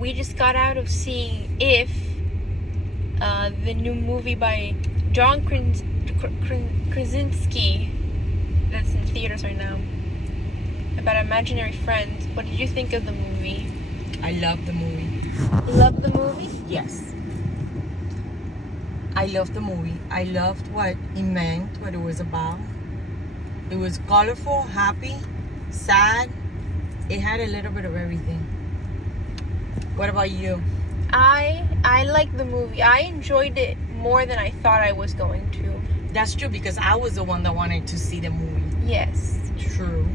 we just got out of seeing If, the new movie by John Krasinski that's in theaters right now about imaginary friends. What did you think of the movie? I love the movie. You love the movie? Yes. I loved the movie. I loved what it meant, what it was about. It was colorful, happy, sad. It had a little bit of everything. What about you? I liked the movie. I enjoyed it more than I thought I was going to. That's true, because I was the one that wanted to see the movie. Yes. True.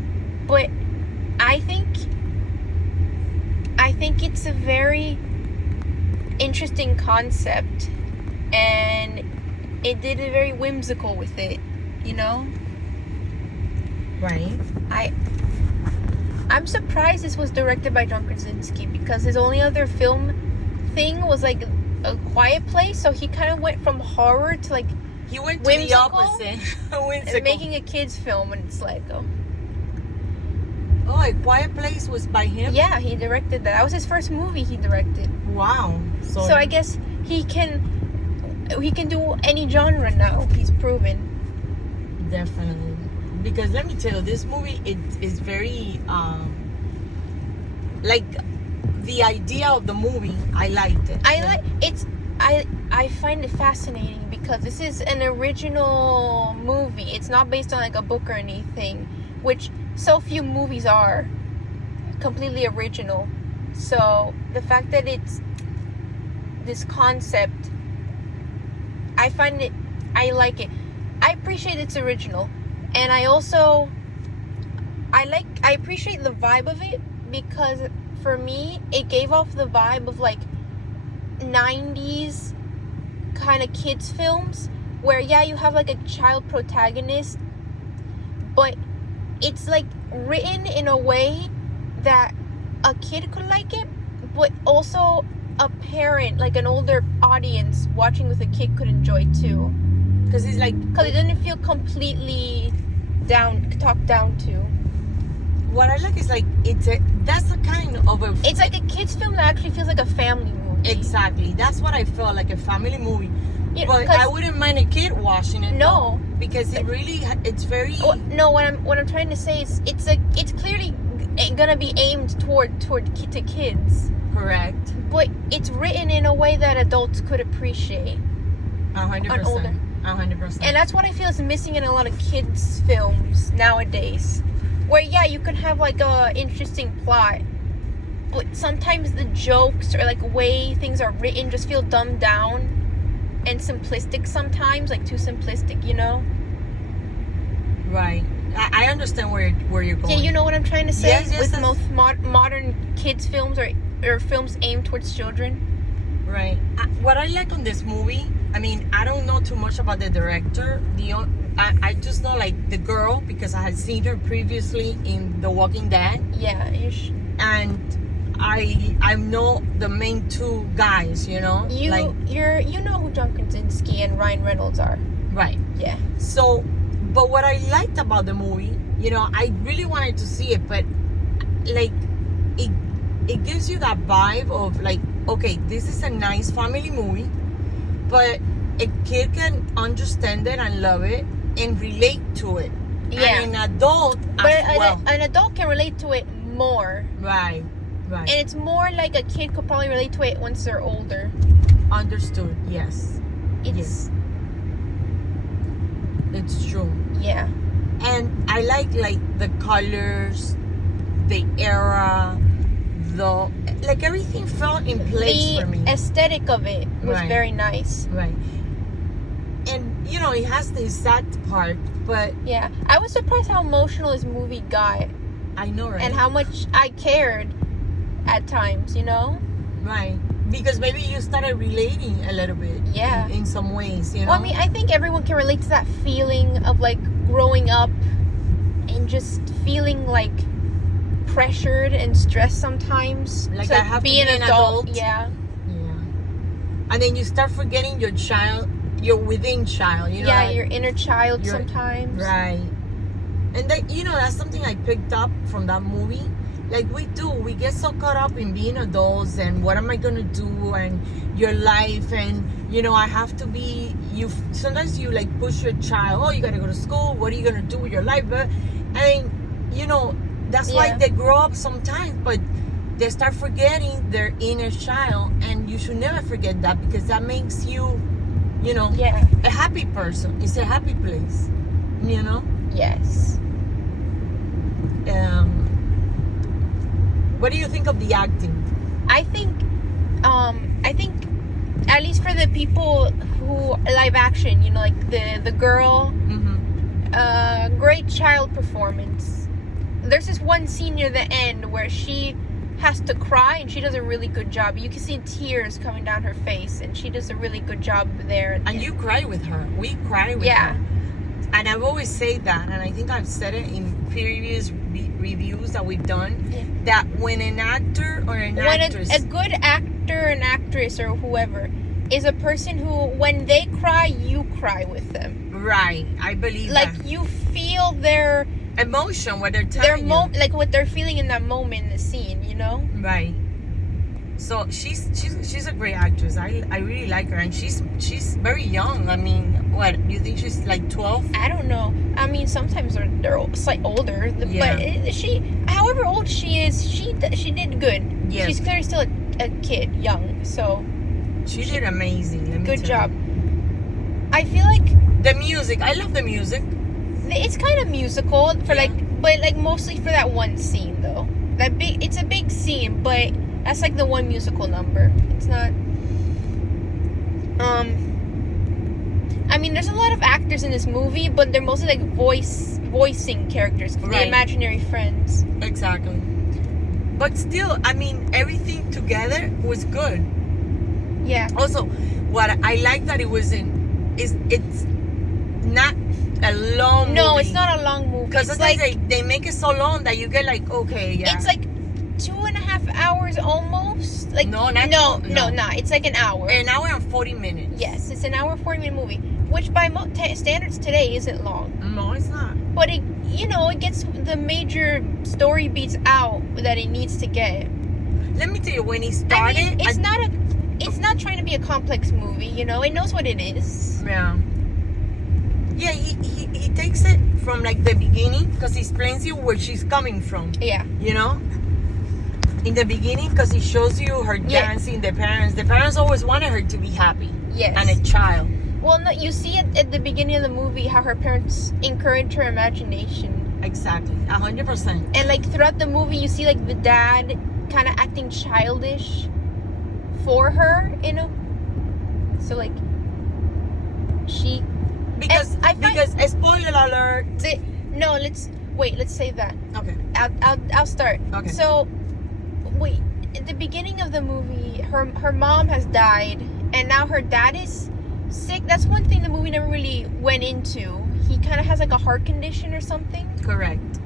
But I think it's a very interesting concept, and it did it very whimsical with it, you know? Right. I'm surprised this was directed by John Krasinski, because his only other film thing was like A Quiet Place, so he kind of went from horror to like He went to whimsical, the opposite. Whimsical. and making a kid's film, and it's like, Oh, A Quiet Place was by him? yeah, he directed that. That was his first movie he directed. Wow. So I guess he can do any genre now. He's proven. Definitely. Because let me tell you, this movie it is very like the idea of the movie. I liked it. I find it fascinating because this is an original movie. It's not based on like a book or anything, which so few movies are completely original. So the fact that it's this concept, I like it. I appreciate it's original, and I appreciate the vibe of it, because for me it gave off the vibe of like 90s kind of kids films where you have like a child protagonist, but it's like written in a way that a kid could like it, but also a parent, like an older audience watching with a kid, could enjoy too. Because it didn't feel completely talked down to. What I like is like that's the kind of a. It's like a kids film that actually feels like a family movie. Exactly, that's what I felt, like a family movie. Yeah, but I wouldn't mind a kid watching it. No, because it's very. No, what I'm trying to say is it's clearly gonna be aimed toward to kids. Correct. But it's written in a way that adults could appreciate. 100%. 100%. And that's what I feel is missing in a lot of kids' films nowadays. Where you can have like a interesting plot, but sometimes the jokes or like way things are written just feel dumbed down and simplistic sometimes, like too simplistic, you know? Right. I understand where you're going. Yeah, you know what I'm trying to say? Yes, with most modern kids films or films aimed towards children. Right. What I like on this movie, I mean, I don't know too much about the director. I just know like the girl, because I had seen her previously in The Walking Dead. Yeah, ish. And I know the main two guys, you know. You know who John Krasinski and Ryan Reynolds are. Right. Yeah. So, but what I liked about the movie, I really wanted to see it, but like it gives you that vibe of like, okay, this is a nice family movie, but a kid can understand it and love it and relate to it. Yeah. And an adult an adult can relate to it more. Right. And it's more like a kid could probably relate to it once they're older. Understood. Yes. Yes. It's true. Yeah. And I like the colors, the era, like everything fell in place for me. The aesthetic of it was very nice. Right. And it has the sad part, but yeah, I was surprised how emotional this movie got. I know, right? And how much I cared at times, Right. Because maybe you started relating a little bit. Yeah. In some ways, Well, I mean, I think everyone can relate to that feeling of like growing up and just feeling like pressured and stressed sometimes. Like to I have be to be an adult. Yeah. And then you start forgetting your within child, Yeah, your inner child sometimes. Right. And that's something I picked up from that movie. like we do, we get so caught up in being adults and what am I gonna do and your life, and you know, I have to be, you sometimes you like push your child, oh, you gotta go to school, what are you gonna do with your life? But I mean, you know, that's why Yeah. they grow up sometimes, but they start forgetting their inner child, and you should never forget that, because that makes you, you know, Yeah. a happy person. It's a happy place, you know. Yes. What do you think of the acting? I think at least for the people who live action, you know, like the girl, great child performance. There's this one scene near the end where she has to cry, and she does a really good job. You can see tears coming down her face, and she does a really good job there. And you cry with her. We cry with her. And I've always said that, and I think I've said it in previous reviews that we've done, that when an actor or an actress... a good actor and actress or whoever is a person who, when they cry, you cry with them. Right. I believe like that. you feel their emotion, what they're telling you. Like what they're feeling in that moment in the scene, you know? Right. So she's a great actress. I really like her, and she's very young. I mean, what, you think she's like 12? I don't know. I mean, sometimes they're slightly older, but she, however old she is, she did good. Yes. She's clearly still a kid, young. So she did amazing. Let me good tell job. you. I feel like the music. I love the music. It's kind of musical for but like mostly for that one scene though. It's a big scene, but that's like the one musical number. It's not. I mean, there's a lot of actors in this movie, but they're mostly like voicing characters, the imaginary friends. Exactly. But still, I mean, everything together was good. Yeah. Also, what I like that it was it's not a long movie. No, it's not a long movie. Because sometimes like, they make it so long that you get like, okay, yeah. It's like 2.5 hours almost. Like no, it's like an hour. An hour and 40 minutes. Yes, it's an hour 40-minute movie, which by standards today isn't long. No, it's not. But it, you know, it gets the major story beats out that it needs to get. Let me tell you, when he started, I mean, it's not trying to be a complex movie. You know, it knows what it is. Yeah. Yeah, he takes it from like the beginning, because he explains you where she's coming from. Yeah. You know? In the beginning, because he shows you her dancing, the parents always wanted her to be happy. Yes. And a child. Well, no, you see it at the beginning of the movie how her parents encourage her imagination. Exactly. 100%. And like throughout the movie, you see like the dad kind of acting childish for her, you know? So like she... Because spoiler alert. Let's save that. Okay. I'll start. Okay. So, wait. At the beginning of the movie, her mom has died, and now her dad is sick. That's one thing the movie never really went into. He kind of has like a heart condition or something. Correct.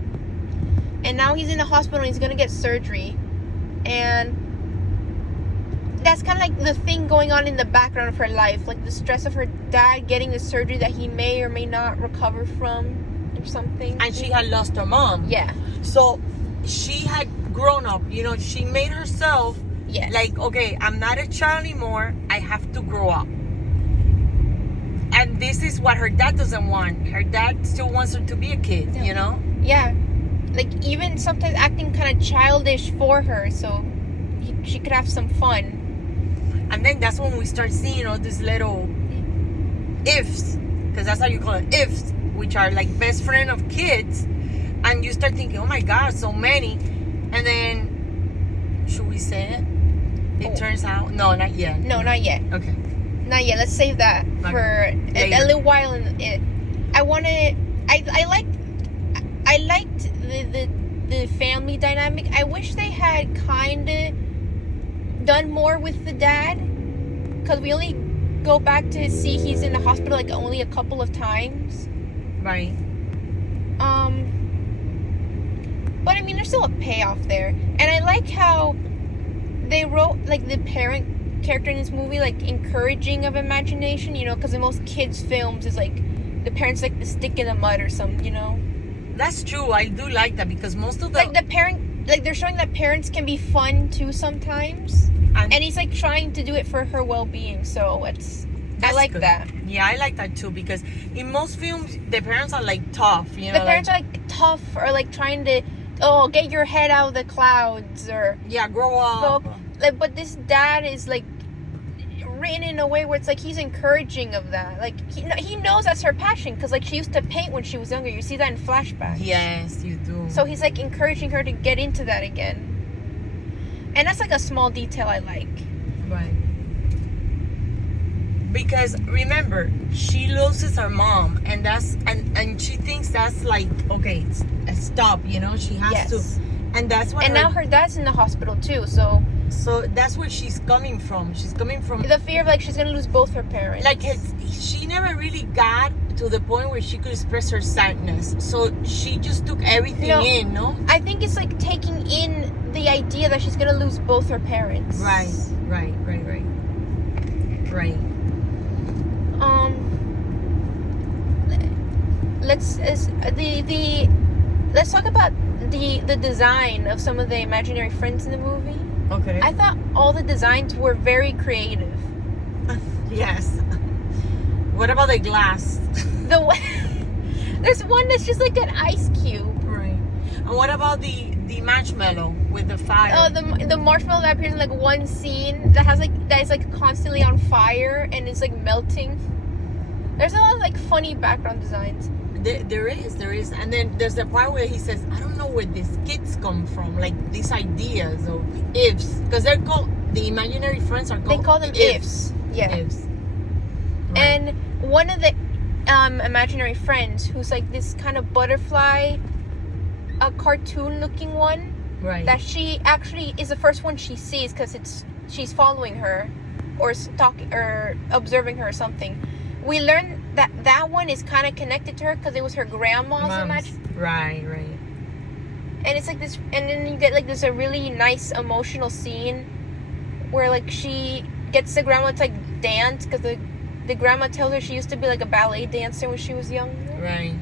And now he's in the hospital and he's gonna get surgery, and that's kind of like the thing going on in the background of her life, like the stress of her dad getting the surgery that he may or may not recover from or something. And she had lost her mom. Yeah. So she had grown up, you know, she made herself like, okay, I'm not a child anymore, I have to grow up. And this is what her dad doesn't want. Her dad still wants her to be a kid, you know? Yeah. Like even sometimes acting kind of childish for her so she could have some fun. And then that's when we start seeing all these little ifs, because that's how you call it, ifs, which are like best friend of kids. And you start thinking, oh my God, so many. And then, should we say it? It turns out, no, not yet. No, not yet. Okay. Not yet. Let's save that for a little while. I liked the family dynamic. I wish they had kind of done more with the dad, because we only go back to see he's in the hospital like only a couple of times. Right. But I mean, there's still a payoff there, and I like how they wrote like the parent character in this movie like encouraging of imagination, you know, because in most kids films is like the parents like the stick in the mud or something, you know. That's true. I do like that, because most of the like the parent like they're showing that parents can be fun too sometimes, and he's like trying to do it for her well-being. So I like good. that. Yeah, I like that too, because in most films the parents are like tough, you know. The parents are like tough, or like trying to, get your head out of the clouds, or grow up. But this dad is like written in a way where it's like he's encouraging of that. Like he knows that's her passion, because like she used to paint when she was younger. You see that in flashbacks. Yes, you do. So he's like encouraging her to get into that again, and that's like a small detail I like. Right. Because remember, she loses her mom, and that's and she thinks that's like, okay, stop, you know. She has to, and that's what. And now her dad's in the hospital too, so that's where she's coming from. She's coming from the fear of like she's gonna lose both her parents. Like she never really got to the point where she could express her sadness, so she just took everything in. No, I think it's like taking in the idea that she's gonna lose both her parents. Right. Let's talk about the design of some of the imaginary friends in the movie. Okay. I thought all the designs were very creative. Yes. What about the glass? There's one that's just like an ice cube. Right. And what about the marshmallow with the fire? Oh, the marshmallow that appears in like one scene that is like constantly on fire and it's like melting. There's a lot of like funny background designs. There is, and then there's the part where he says, "I don't know where these kids come from, like these ideas of ifs, because they're called the imaginary friends are called. They call them ifs. Yeah. Ifs. Right. And one of the imaginary friends, who's like this kind of butterfly, a cartoon-looking one, right? That she actually is the first one she sees, because she's following her, or stalking or observing her or something. We learn that one is kind of connected to her because it was her grandma's image. Right. And it's like this, and then you get like this a really nice emotional scene where like she gets the grandma to like dance, because the grandma tells her she used to be like a ballet dancer when she was young. Right.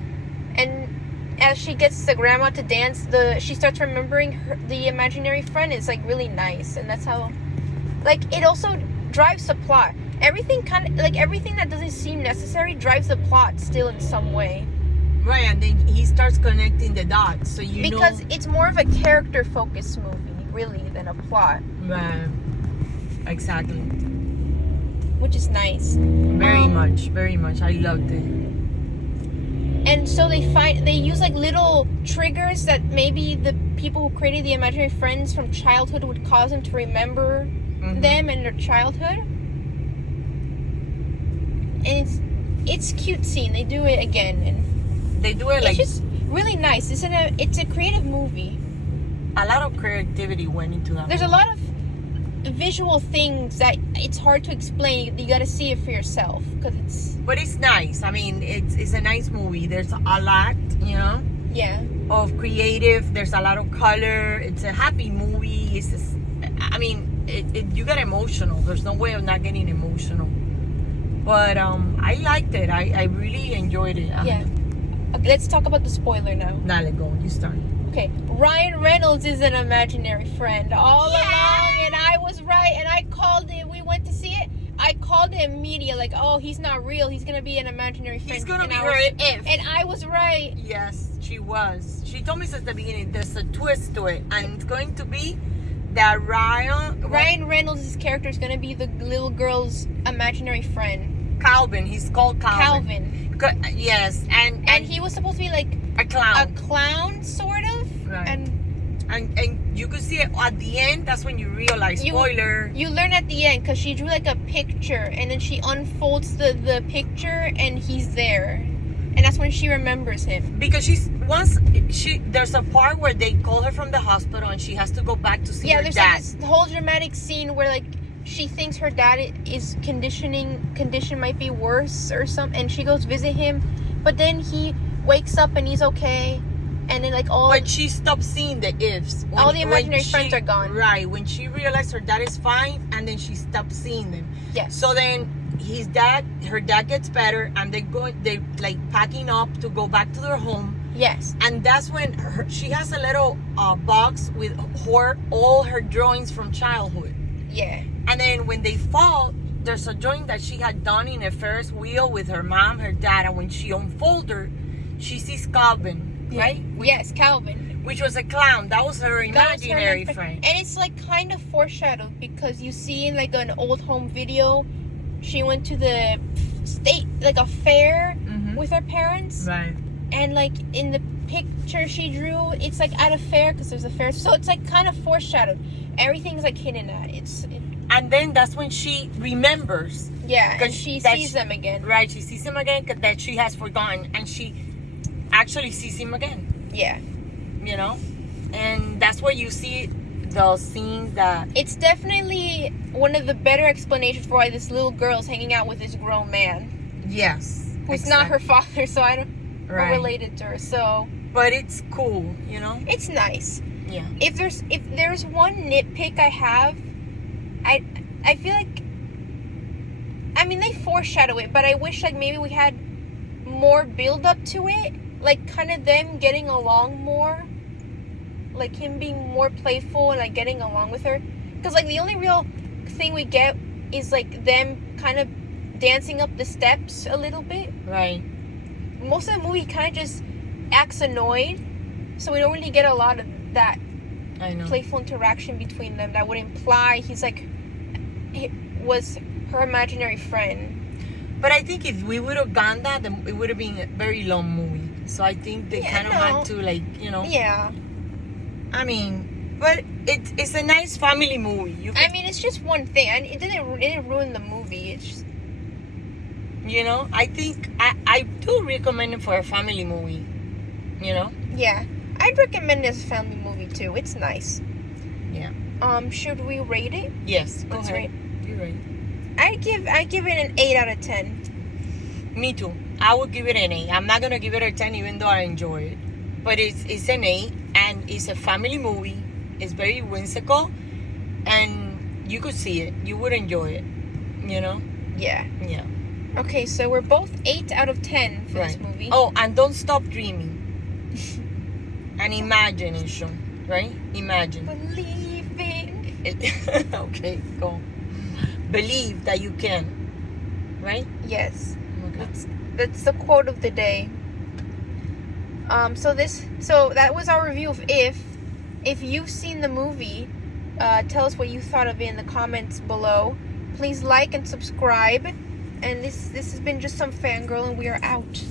And as she gets the grandma to dance, she starts remembering the imaginary friend. Is like really nice, and that's how, like, it also drives the plot. Everything that doesn't seem necessary drives the plot still in some way. Right, and then he starts connecting the dots, so because it's more of a character focused movie, really, than a plot. Right. Exactly. Which is nice. Very much. I loved it. And so they use like little triggers that maybe the people who created the imaginary friends from childhood would cause them to remember them and their childhood. And it's cute scene. They do it again, and they do it like it's just really nice. It's a creative movie. A lot of creativity went into that. There's a lot of visual things that it's hard to explain. You got to see it for yourself, But it's nice. I mean, it's a nice movie. There's a lot, you know. Yeah. Of creative. There's a lot of color. It's a happy movie. It's just, I mean, you get emotional. There's no way of not getting emotional. But I liked it. I really enjoyed it. Yeah. Okay, let's talk about the spoiler now. Now let go. You start. Okay. Ryan Reynolds is an imaginary friend all along, and I was right. And I called it. We went to see it. I called it immediately, like, oh, he's not real. He's gonna be an imaginary friend. He's gonna be her if. And I was right. Yes, she was. She told me since the beginning. There's a twist to it, and it's going to be that Ryan Reynolds' character is gonna be the little girl's imaginary friend. Calvin. He's called Calvin. Yes, and he was supposed to be like a clown. A clown, sort of. Right. And you could see it at the end. That's when you realize. Spoiler. You learn at the end because she drew like a picture, and then she unfolds the picture, and he's there, and that's when she remembers him. Because there's a part where they call her from the hospital, and she has to go back to see her dad. Yeah, there's like this whole dramatic scene where like she thinks her dad is condition might be worse or something, and she goes visit him, but then he wakes up and he's okay. And then but she stopped seeing the ifs. All the imaginary friends are gone. Right, when she realized her dad is fine, and then she stopped seeing them. Yes. So then her dad gets better, and they're like packing up to go back to their home. Yes. And that's when she has a little box with all her drawings from childhood. Yeah. And then when they fall, there's a drawing that she had done in a Ferris wheel with her mom, her dad, and when she unfolds her, she sees Calvin, right? Yes, Calvin. Which was a clown. That was her imaginary friend. And it's like kind of foreshadowed because you see in like an old home video, she went to the state, like a fair with her parents. Right. And like in the picture she drew, it's like at a fair because there's a fair. So it's like kind of foreshadowed. Everything's like hidden at it. And then that's when she remembers. Yeah, and she sees them again. Right, she sees him again that she has forgotten. And she actually sees him again. Yeah. You know? And that's where you see those scenes that... It's definitely one of the better explanations for why this little girl's hanging out with this grown man. Yes. Who's not her father, so I don't... Right. related to her, so... But it's cool, you know? It's nice. Yeah. If there's one nitpick I have, I feel like... I mean, they foreshadow it, but I wish like maybe we had more build up to it. Like kind of them getting along more. Like him being more playful and like getting along with her. Because like the only real thing we get is like them kind of dancing up the steps a little bit. Right. Most of the movie kind of just acts annoyed. So we don't really get a lot of that playful interaction between them that would imply he was her imaginary friend. But I think if we would have gone that, then it would have been a very long movie. So I think they kind of had to, like, you know. Yeah. I mean, but it's a nice family movie. I mean, it's just one thing. And it didn't ruin the movie. It's just... You know, I think I do recommend it for a family movie. You know? Yeah. I'd recommend it as a family movie, too. It's nice. Yeah. Should we rate it? Yes. Go Let's ahead. You're right. I give it an 8 out of 10. Me too. I would give it an 8. I'm not gonna give it a 10 even though I enjoy it. But it's an 8 and it's a family movie. It's very whimsical and you could see it. You would enjoy it. You know? Yeah. Yeah. Okay, so we're both 8 out of 10 for this movie. Oh, and don't stop dreaming. And imagination, right? Imagine. Believing. Okay, go. Believe that you can. Right? Yes. Okay. That's the quote of the day. So that was our review of If. If you've seen the movie, tell us what you thought of it in the comments below. Please like and subscribe. And this has been just some fangirl, and we are out.